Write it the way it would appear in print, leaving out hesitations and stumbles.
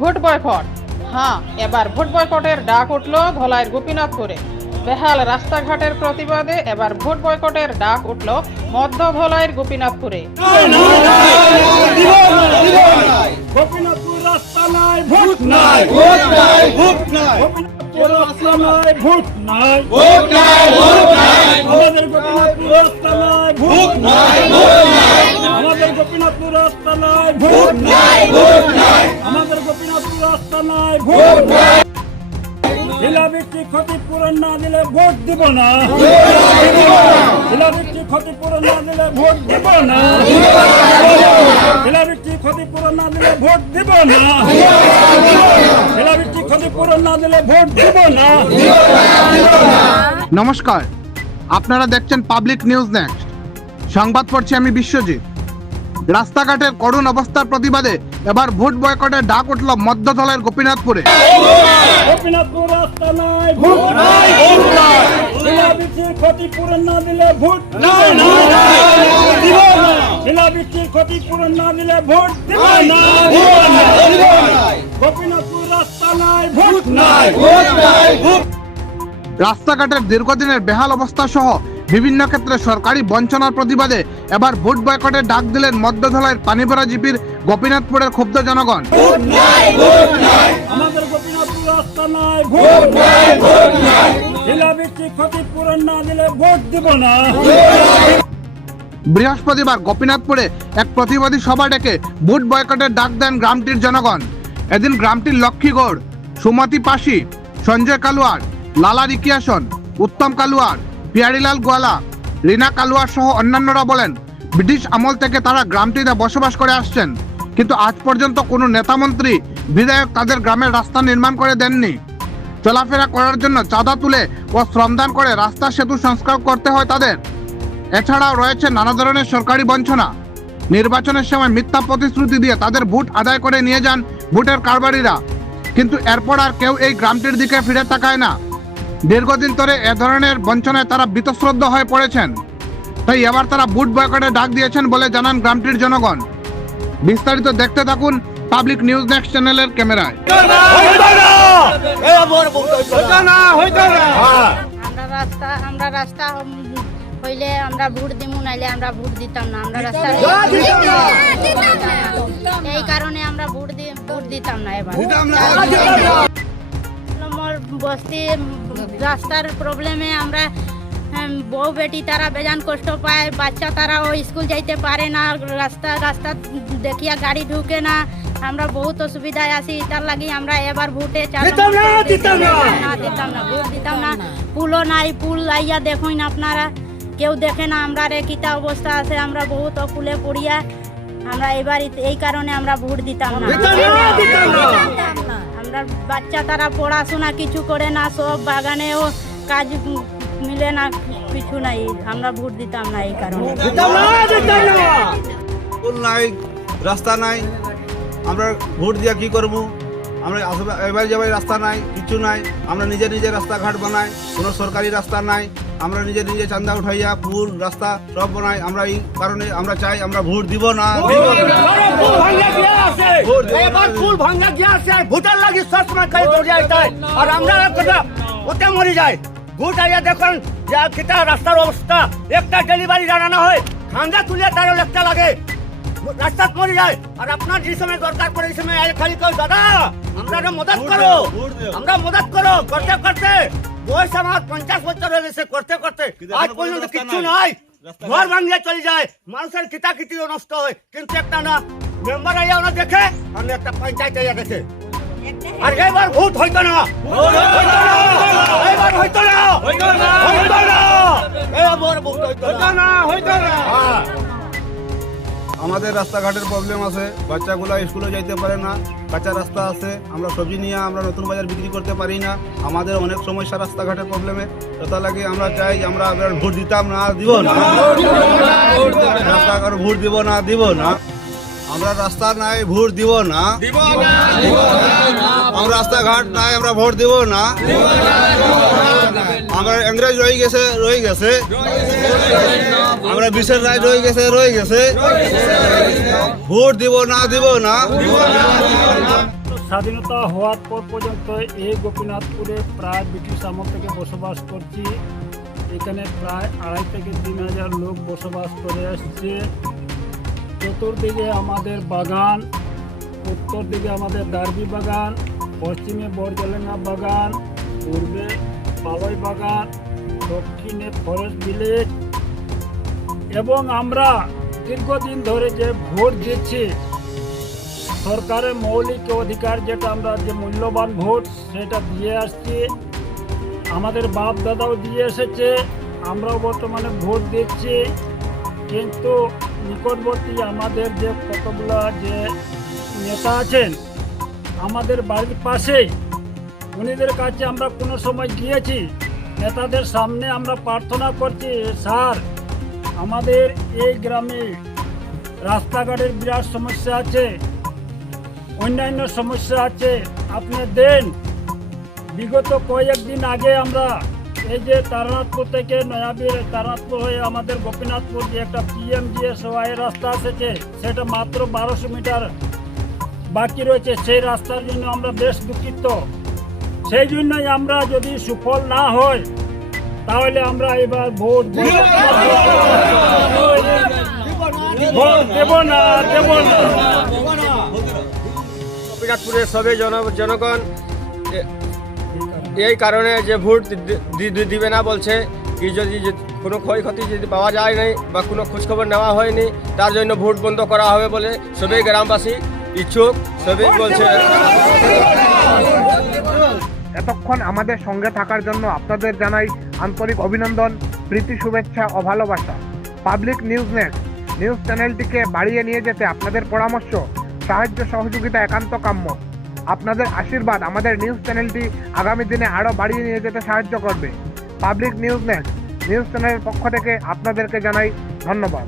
Vote boycott. হ্যাঁ, এবার vote বয়কটের ডাক উঠল ধলাইয়ের গোপীনাথপুরে। বেহাল রাস্তাঘাটের প্রতিবাদে এবার ভোট বয়কটের ডাক উঠল মধ্য ধলাইয়ের গোপীনাথপুরে। গোপীনাথপুর রাস্তা নাই, ভোট নাই, ভোট নাই, ভোট নাই। গোপীনাথপুর রাস্তা নাই, ভোট নাই, ভোট নাই, ভোট নাই। আমাদের গোপীনাথপুর রাস্তা নাই, ভোট নাই, ভোট নাই। আমাদের গোপীনাথপুর রাস্তা নাই, ভোট নাই, ভোট নাই। আমাদের গোপীনাথপুর রাস্তা নাই, ভোট নাই। শিলাবৃষ্টি ক্ষতিপূরণ না দিলে ভোট দিব না, শিলাবৃষ্টি ক্ষতিপূরণ না দিলে ভোট দিব না, শিলাবৃষ্টি ক্ষতিপূরণ না দিলে ভোট দিব না, শিলাবৃষ্টি ক্ষতিপূরণ না দিলে ভোট দিব না। নমস্কার, আপনারা দেখছেন পাবলিক নিউজ নেক্সট। সংবাদ পড়ছি আমি বিশ্বজিৎ। রাস্তাঘাটের করুণ অবস্থার প্রতিবাদে এবার ভোট বয়কটের ডাক উঠল মধ্যধলের গোপীনাথপুরে। গোপীনাথপুর রাস্তা নাই, ভোট নাই, ভোট নাই। শিলাবৃষ্টির ক্ষতিপূরণ না দিলে ভোট দিব না, শিলাবৃষ্টির ক্ষতিপূরণ না দিলে ভোট দিব না। গোপীনাথপুর রাস্তা নাই, ভোট নাই, ভোট নাই, ভোট। রাস্তাঘাটের দীর্ঘদিনের বেহাল অবস্থা সহ বিভিন্ন ক্ষেত্রে সরকারি বঞ্চনার প্রতিবাদে এবার ভোট বয়কটের ডাক দিলেন মধ্যধলাইয়ের পানিভরা জিপির গোপীনাথপুরের ক্ষুব্ধ জনগণ। আমাদের গোপীনাথপুর রাস্তা নাই, ভোট নাই, ভোট নাই। শিলাবৃষ্টির ক্ষতিপূরণ না দিলে ভোট দিব না। বৃহস্পতিবার গোপীনাথপুরে এক প্রতিবাদী সভা ডেকে ভোট বয়কটের ডাক দেন গ্রামটির জনগণ। এদিন গ্রামটির লক্ষ্মীগড়, সুমতি পাশি, সঞ্জয় কালুয়ার, লালা রিকিয়াসন, উত্তম কালুয়ার, পিয়ারিলাল গোয়ালা, রিনা কালুয়ার সহ অন্যান্যরা বলেন, ব্রিটিশ আমল থেকে তারা গ্রামটিতে বসবাস করে আসছেন, কিন্তু আজ পর্যন্ত কোনো নেতামন্ত্রী বিধায়ক তাদের গ্রামের রাস্তা নির্মাণ করে দেননি। চলাফেরা করার জন্য চাঁদা তুলে ও শ্রমদান করে রাস্তা সেতু সংস্কার করতে হয় তাদের। এছাড়াও রয়েছে নানা ধরনের সরকারি বঞ্চনা। নির্বাচনের সময় মিথ্যা প্রতিশ্রুতি দিয়ে তাদের ভোট আদায় করে নিয়ে যান ভোটের কারবারিরা, কিন্তু এরপর আর কেউ এই গ্রামটির দিকে ফিরে তাকায় না। দীর্ঘদিন ধরে এ ধরনের বঞ্চনায় তারা বীতশ্রদ্ধ হয়ে পড়েছেন, তাই এবার তারা ভোট বয়কটের ডাক দিয়েছেন বলে জানান গ্রামটির জনগণ। বিস্তারিত দেখতে থাকুন পাবলিক নিউজ নেক্সট চ্যানেলের ক্যামেরায়। আমরা রাস্তা হইলে আমরা ভোট দিমু, নাইলে আমরা ভোট দিতাম না। আমরা রাস্তা এই কারণে আমরা ভোট দিতাম না। এবার বস্তি রাস্তার প্রবলেমে আমরা বউ বেটি তারা বেজান কষ্ট পায়, বাচ্চা তারাও স্কুল যাইতে পারে না, রাস্তা দেখিয়া গাড়ি ঢুকে না, আমরা বহুত অসুবিধায় আছি। তার লাগি আমরা এবার ভোটে দিতাম না, ভোট দিতাম না। পুলও নাই, পুল আইয়া দেখুন আপনারা, কেউ দেখে না আমরা রে কিতা অবস্থা আছে। আমরা বহুত অকুলে পড়িয়া আমরা এবার এই কারণে আমরা ভোট দিতাম না। আমরা বাচ্চা তারা পড়াশোনা কিছু করে না, সব বাগানেও কাজ মিলে না, কিছু নাই। আমরা ভোট দিতাম না এই কারণে। নাই, রাস্তা নাই, আমরা ভোট দিয়া কি করবো? আমরা এবার যাবার রাস্তা নাই, কিছু নাই। আমরা নিজে নিজে রাস্তাঘাট বানাই, কোনো সরকারি রাস্তা নাই। আমরা নিজে নিজে চান্দা উঠাইয়া পুল রাস্তা সব বানাই। আমরা এই কারণে আমরা চাই আমরা ভোট দিব না। ভোটার লাগি সবসময় খালি দৌড়ে যায়, আর আমরা ওতে মরে যাই। ভোট আইয়া দেখুন কিতা রাস্তার অবস্থা, একটা ডেলিভারি জানানো হয়, ঠান্ডা তুলে তারও লেখটা লাগে, রাস্তা মরে যায়। আর আপনার যে সময় দরকার পড়ে এই সময় খালি কেউ দাদা আমরা মদত করো, আমরা মদত করো করতে করতে বয়স আমার 50 বছর হয়ে গেছে, করতে করতে আজ পর্যন্ত কিচ্ছু নাই। ঘর ভাঙিয়ে চলে যায়, মানুষের খিতাখিতিও নষ্ট হয়, কিন্তু একটা না মেম্বার আইয়া ওনা দেখে, আমি একটা পঞ্চায়েত আইয়া দেখে। আর এবার ভোট হইতো না, এবার হইতো না, আমাদের রাস্তাঘাটের প্রবলেম আছে, বাচ্চাগুলো স্কুলে যাইতে পারে না, কাঁচা রাস্তা আছে, আমরা সবজি নিয়ে আমরা নতুন বাজার বিক্রি করতে পারি না। আমাদের অনেক সমস্যা রাস্তাঘাটের প্রবলেমে, তার লাগে আমরা চাই আমরা ভোট দিতাম না, দিব না, রাস্তাঘাট ভোট দিব না, দিব না। আমরা রাস্তা নাই, ভোট দিব না, আমরা রাস্তাঘাট নাই, আমরা ভোট দিব না। আমরা ইংরেজ রয়ে গেছে, আমরা বিশেষ রায় রয়ে গেছে, ভোট দিব না, দিব না। স্বাধীনতা হওয়ার পর পর্যন্ত এই গোপীনাথপুরে প্রায় ব্রিটিশ আমল থেকে বসবাস করছি। এখানে প্রায় 2,500 থেকে 3,000 লোক বসবাস করে আসছে। চতুর্দিকে আমাদের বাগান, উত্তর দিকে আমাদের দার্বি বাগান, পশ্চিমে বরজলেঙ্গা বাগান, পূর্বে পালই বাগান, দক্ষিণে ফরেস্ট ভিলেজ। এবং আমরা দীর্ঘদিন ধরে যে ভোট দিচ্ছি, সরকারের মৌলিক অধিকার যেটা আমরা যে মূল্যবান ভোট সেটা দিয়ে আসছি। আমাদের বাপ দাদাও দিয়ে এসেছে, আমরাও বর্তমানে ভোট দিচ্ছি। কিন্তু নিকটবর্তী আমাদের যে কতগুলা যে নেতা আছেন আমাদের বাড়ির পাশেই, উনিদের কাছে আমরা কোনো সময় গিয়েছি, নেতাদের সামনে আমরা প্রার্থনা করছি, স্যার আমাদের এই গ্রামে রাস্তাঘাটের বিরাট সমস্যা আছে, অন্যান্য সমস্যা আছে, আপনি দেন। বিগত কয়েকদিন আগে আমরা এই যে তারানাথপুর থেকে নয়াবীর তারানাথপুর হয়ে আমাদের গোপীনাথপুর যে একটা PMGSY রাস্তা এসেছে, সেটা মাত্র 1200 মিটার বাকি রয়েছে। সেই রাস্তার জন্য আমরা বেশ দুঃখিত। সেই জন্যই আমরা যদি সুফল না হয় তাহলে আমরা এবার ভোট দেব না। গোপীনাথপুরের সবে জনগণ এই কারণে যে ভোট দিবে না বলছে, কি যদি কোনো ক্ষয়ক্ষতি যদি পাওয়া যায় নাই বা কোনো খোঁজখবর নেওয়া হয়নি, তার জন্য ভোট বন্ধ করা হবে বলে সবাই গ্রামবাসী ইচ্ছুক, সবাই বলছে। এতক্ষণ আমাদের সঙ্গে থাকার জন্য আপনাদের জানাই আন্তরিক অভিনন্দন, প্রীতি, শুভেচ্ছা ও ভালোবাসা। পাবলিক নিউজ নেট নিউজ চ্যানেলটিকে বাড়িয়ে নিয়ে যেতে আপনাদের পরামর্শ, সাহায্য, সহযোগিতা একান্ত কাম্য। আপনাদের আশীর্বাদ আমাদের নিউজ চ্যানেলটি আগামী দিনে আরও বাড়িয়ে নিয়ে যেতে সাহায্য করবে। পাবলিক নিউজ নেট নিউজ চ্যানেলের পক্ষ থেকে আপনাদেরকে জানাই ধন্যবাদ।